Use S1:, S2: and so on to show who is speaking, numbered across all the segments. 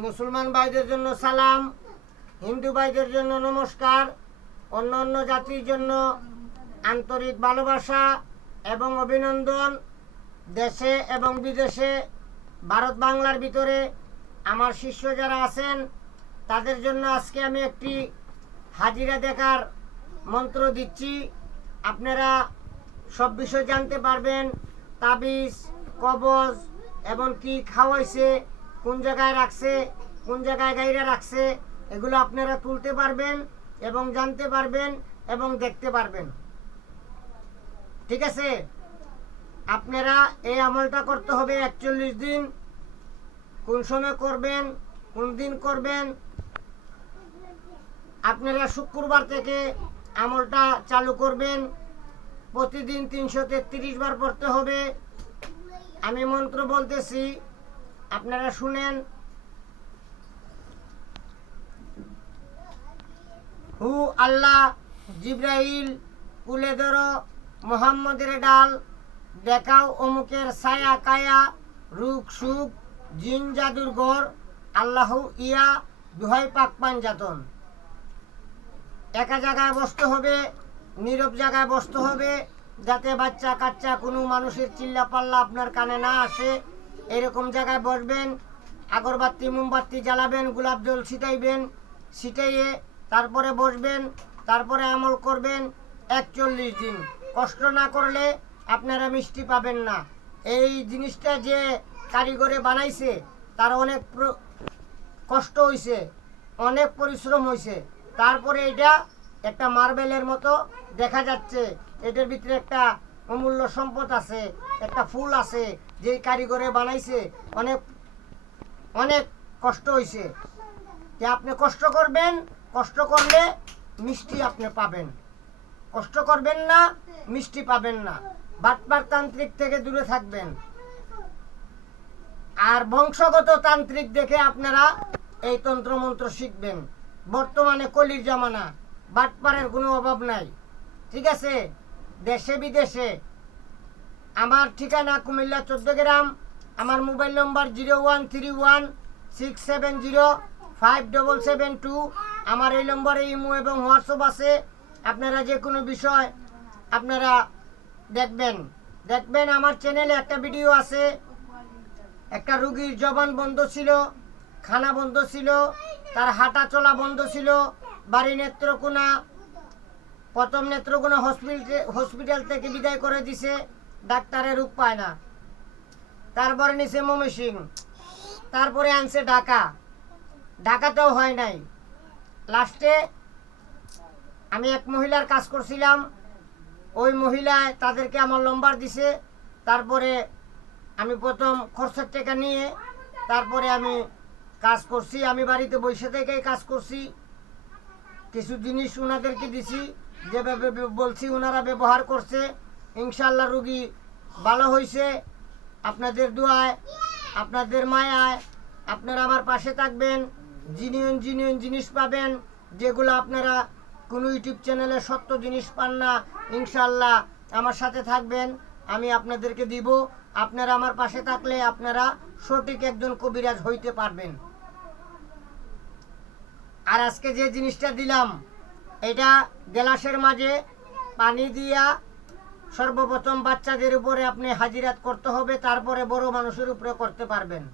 S1: মুসলমান ভাইদের জন্য সালাম, হিন্দু ভাইদের জন্য নমস্কার, অন্য অন্য জাতির জন্য আন্তরিক ভালোবাসা এবং অভিনন্দন। দেশে এবং বিদেশে, ভারত বাংলার ভিতরে আমার শিষ্য যারা আছেন, তাদের জন্য আজকে আমি একটি হাজিরা দেখার মন্ত্র দিচ্ছি। আপনারা সব বিষয় জানতে পারবেন, তাবিজ, কবজ এবং কি খাওয়াইছে কোন জায়গায় রাখছে, কোন জায়গায় গাইরা রাখছে, এগুলো আপনারা তুলতে পারবেন এবং জানতে পারবেন এবং দেখতে পারবেন। ঠিক আছে? আপনারা এই আমলটা করতে হবে একচল্লিশ দিন। কোন সময় করবেন, কোন দিন করবেন? আপনারা শুক্রবার থেকে আমলটা চালু করবেন। প্রতিদিন তিনশো তেত্রিশ বার পড়তে হবে। আমি মন্ত্র বলতেছি আপনারা শুনেন। হু আল্লাহ জিব্রাইল কুলে ধরো, মোহাম্মদের ডাল, দেখাও অমুকের ছায়া কায়া রুখ সুখ, জিন জাদুর গড় আল্লাহ ইয়া দুহাই পাক পাঞ্জাতন একা জায়গায় বসতে হবে, নীরব জায়গায় বসতে হবে, যাতে বাচ্চা কাচ্চা কোনো মানুষের চিল্লা পাল্লা আপনার কানে না আসে। এরকম জায়গায় বসবেন, আগরবাতি, মোমবাতি জ্বালাবেন, গোলাপ জল ছিটাইবেন, ছিটাইয়ে তারপরে বসবেন, তারপরে আমল করবেন একচল্লিশ দিন। কষ্ট না করলে আপনারা মিষ্টি পাবেন না। এই জিনিসটা যে কারিগরে বানাইছে, তার অনেক কষ্ট হইছে, অনেক পরিশ্রম হয়েছে তারপরে এটা একটা মার্বেলের মতো দেখা যাচ্ছে। এটার ভিতরে একটা অমূল্য সম্পদ আছে, একটা ফুল আছে যেই কারিগরে বানাইছে, অনেক অনেক কষ্ট হয়েছে যে আপনি কষ্ট করবেন, কষ্ট করলে মিষ্টি আপনি পাবেন। কষ্ট করবেন না, মিষ্টি পাবেন না। বাটপার তান্ত্রিক থেকে দূরে থাকবেন। আর বংশগত তান্ত্রিক দেখে আপনারা এই তন্ত্রমন্ত্র শিখবেন। বর্তমানে কলির জামানা, বাটপারের কোনো অভাব নাই। ঠিক আছে? দেশে বিদেশে আমার ঠিকানা কুমিল্লা চোদ্দ গ্রাম আমার mobile number zero one three one six seven zero five double seven two. আমার এই নম্বরে ইমো এবং হোয়াটসঅ্যাপ আছে। আপনারা যে কোনো বিষয় আপনারা দেখবেন। দেখবেন আমার চ্যানেলে একটা ভিডিও আছে। একটা রুগীর জবান বন্ধ ছিল, খানা বন্ধ ছিল, তার হাঁটা চলা বন্ধ ছিল বাড়ি নেত্রকোনা, প্রথম নেত্রকোনা হসপিটাল হসপিটাল থেকে বিদায় করে দিছে। ডাক্তারে রূপ পায় না। তারপরে নিছে ময়মনসিং তারপরে আনছে ঢাকা। ঢাকাতেও হয় নাই। লাস্টে আমি এক মহিলার কাজ করছিলাম। ওই মহিলায় তাদেরকে আমার লম্বার দিছে। তারপরে আমি প্রথম খরচের টাকা নিয়ে তারপরে আমি কাজ করছি। আমি বাড়িতে বসে থেকেই কাজ করছি। কিছু জিনিস ওনাদেরকে দিছি। যেভাবে বলছি, ওনারা ব্যবহার করছে। ইনশাল্লাহ রুগী ভালো হয়েছে আপনাদের দোয়ায়, আপনাদের মায়ায়, আপনারা আমার পাশে থাকবেন জিনিয়ন জিনিয়ন জিনিস পাবেন, যেগুলো আপনারা কোনো ইউটিউব চ্যানেলে সত্য জিনিস পান না ইনশাল্লাহ আমার সাথে থাকবেন, আমি আপনাদেরকে দিব। আপনারা আমার পাশে থাকলে আপনারা সঠিক একজন কবিরাজ হইতে পারবেন। আর আজকে যে জিনিসটা দিলাম, এটা গ্লাসের মাঝে পানি দিয়া সর্বপ্রথম বাচ্চাদের উপরে আপনি হাজিরাত করতে হবে, তারপরে বড় মানুষের উপরে করতে পারবেন।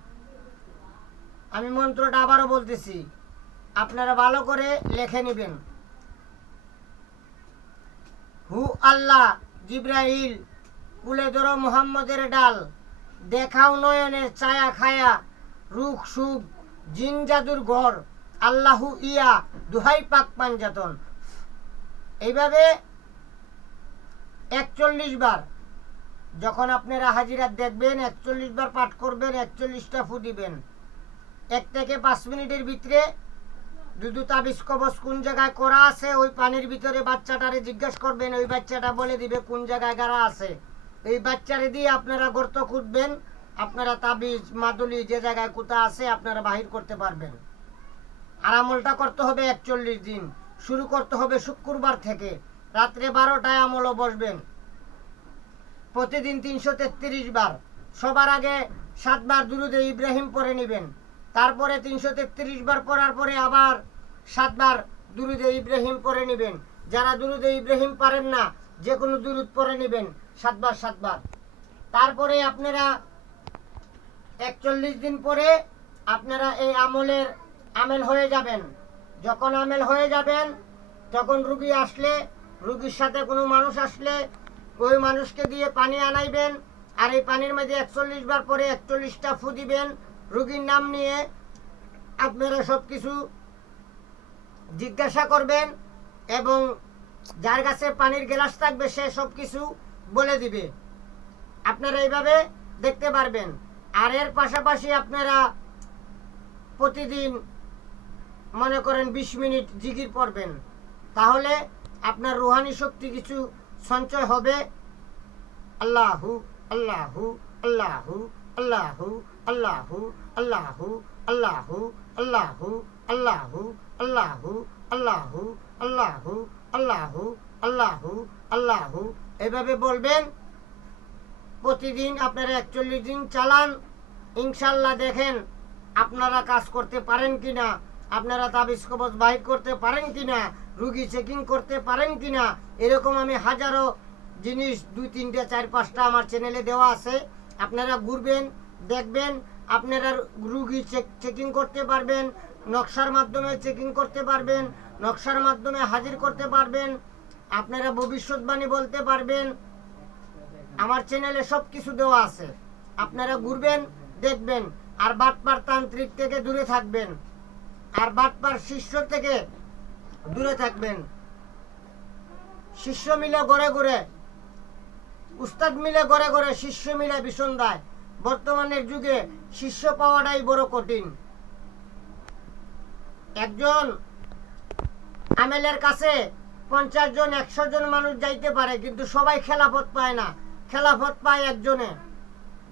S1: আমি মন্ত্রটা আবারও বলতেছি, আপনারা ভালো করে লেখে নেবেন। হু আল্লাহ জিব্রাইল, কুলে ধরো মুহাম্মদের ডাল, দেখাও নয়নের ছায়া খায়া, রুখ সুখ, জিন জাদুর ঘর, আল্লাহু ইয়া দুহাই পাক পাঞ্জাতন। এইভাবে একচল্লিশ বার। যখন আপনারা হাজিরা দেখবেন, একচল্লিশ বার পাঠ করবেন, একচল্লিশটা ফু দিবেন। এক থেকে পাঁচ মিনিটের ভিতরে দুদু তাবিজ কবচ কোন জায়গায় করা আছে, ওই পানির ভিতরে বাচ্চাটারে জিজ্ঞেস করবেন, ওই বাচ্চাটা বলে দিবে কোন জায়গায় গাড়া আছে। এই বাচ্চারে দিয়ে আপনারা গর্ত খুঁজবেন আপনারা তাবিজ, মাদুলি যে জায়গায় কোথা আছে, আপনারা বাহির করতে পারবেন। আর আমলটা করতে হবে একচল্লিশ দিন। শুরু করতে হবে শুক্রবার থেকে। রাত্রে বারোটায় আমলও বসবেন। প্রতিদিন তিনশো তেত্রিশ বার। সবার আগে সাতবার দুরুদে ইব্রাহিম পরে নেবেন। তারপরে তিনশো তেত্রিশ বার পড়ার পরে আবার সাতবার দুরুদে ইব্রাহিম পরে নেবেন। যারা দুরুদে ইব্রাহিম পারেন না, যে কোনো দুরুদ পরে নেবেন সাতবার সাতবার তারপরে আপনারা একচল্লিশ দিন পরে আপনারা এই আমলের আমেল হয়ে যাবেন। যখন আমেল হয়ে যাবেন, তখন রুগী আসলে রুগীর সাথে কোনো মানুষ আসলে ওই মানুষকে দিয়ে পানি আনাইবেন, আর এই পানির মধ্যে একচল্লিশ বার পরে একচল্লিশটা ফু দিবেন। রুগীর নাম নিয়ে আপনারা সব কিছু জিজ্ঞাসা করবেন এবং যার কাছে পানির গ্লাস থাকবে সে সব কিছু বলে দিবে। আপনারা এইভাবে দেখতে পারবেন। আর এর পাশাপাশি আপনারা প্রতিদিন মনে করেন বিশ মিনিট জিকির পড়বেন। তাহলে আপনার রুহানি শক্তি কিছু সঞ্চয় হবে আল্লাহু আল্লাহু আল্লাহু আল্লাহু আল্লাহু আল্লাহু আল্লাহু আল্লাহু আল্লাহু আল্লাহু আল্লাহু আল্লাহু আল্লাহু আল্লাহু আল্লাহু এভাবে বলবেন প্রতিদিন আপনারা একচল্লিশ দিন চালান ইনশাল্লাহ দেখেন আপনারা কাজ করতে পারেন কিনা আপনারা তাবিজ কবজ বাইক করতে পারেন কিনা? রুগী চেকিং করতে পারেন কিনা? এরকম আমি হাজারো জিনিস দুই, তিনটে, চার, পাঁচটা আমার চ্যানেলে দেওয়া আছে। আপনারা ঘুরবেন, দেখবেন, আপনারা রুগী চেকিং করতে পারবেন, নকশার মাধ্যমে চেকিং করতে পারবেন, নকশার মাধ্যমে হাজির করতে পারবেন, আপনারা ভবিষ্যৎবাণী বলতে পারবেন। আমার চ্যানেলে সব কিছু দেওয়া আছে। আপনারা ঘুরবেন, দেখবেন, আর বাটপার তান্ত্রিক থেকে দূরে থাকবেন। আর বাটপার শিষ্য থেকে দূরে থাকবেন। শিষ্য মিলে গড়ে গড়ে, উস্তাদ মিলে গড়ে গড়ে, শিষ্য মিলে ভীষণ দেয়। বর্তমানের যুগে শিষ্য পাওয়াটাই বড় কঠিন। একজন আমেলের কাছে পঞ্চাশ জন, একশো জন মানুষ যাইতে পারে, কিন্তু সবাই খেলাফত পায় না। খেলাফত পায় একজনে,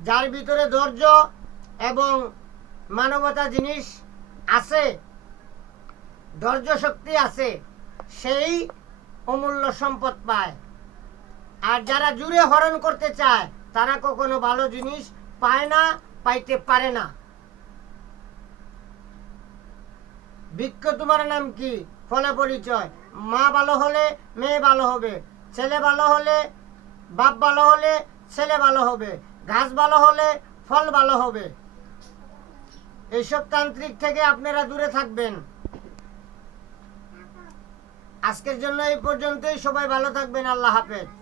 S1: যার ভিতরে ধৈর্য এবং মানবতা জিনিস আছে, ধৈর্য শক্তি আছে, সেই অমূল্য সম্পদ পায়। আর যারা জুড়ে হরণ করতে চায়, তারা কখনো ভালো জিনিস পায় না, পাইতে পারে না। বৃক্ষ তোমার নাম কি? ফলে পরিচয়। মা ভালো হলে মেয়ে ভালো হবে, ছেলে ভালো হলে বাপ ভালো হলে ছেলে ভালো হবে, গাছ ভালো হলে ফল ভালো হবে। এইসব তান্ত্রিক থেকে আপনারা দূরে থাকবেন। আজকের জন্য এই পর্যন্তই। সবাই ভালো থাকবেন। আল্লাহ হাফেজ।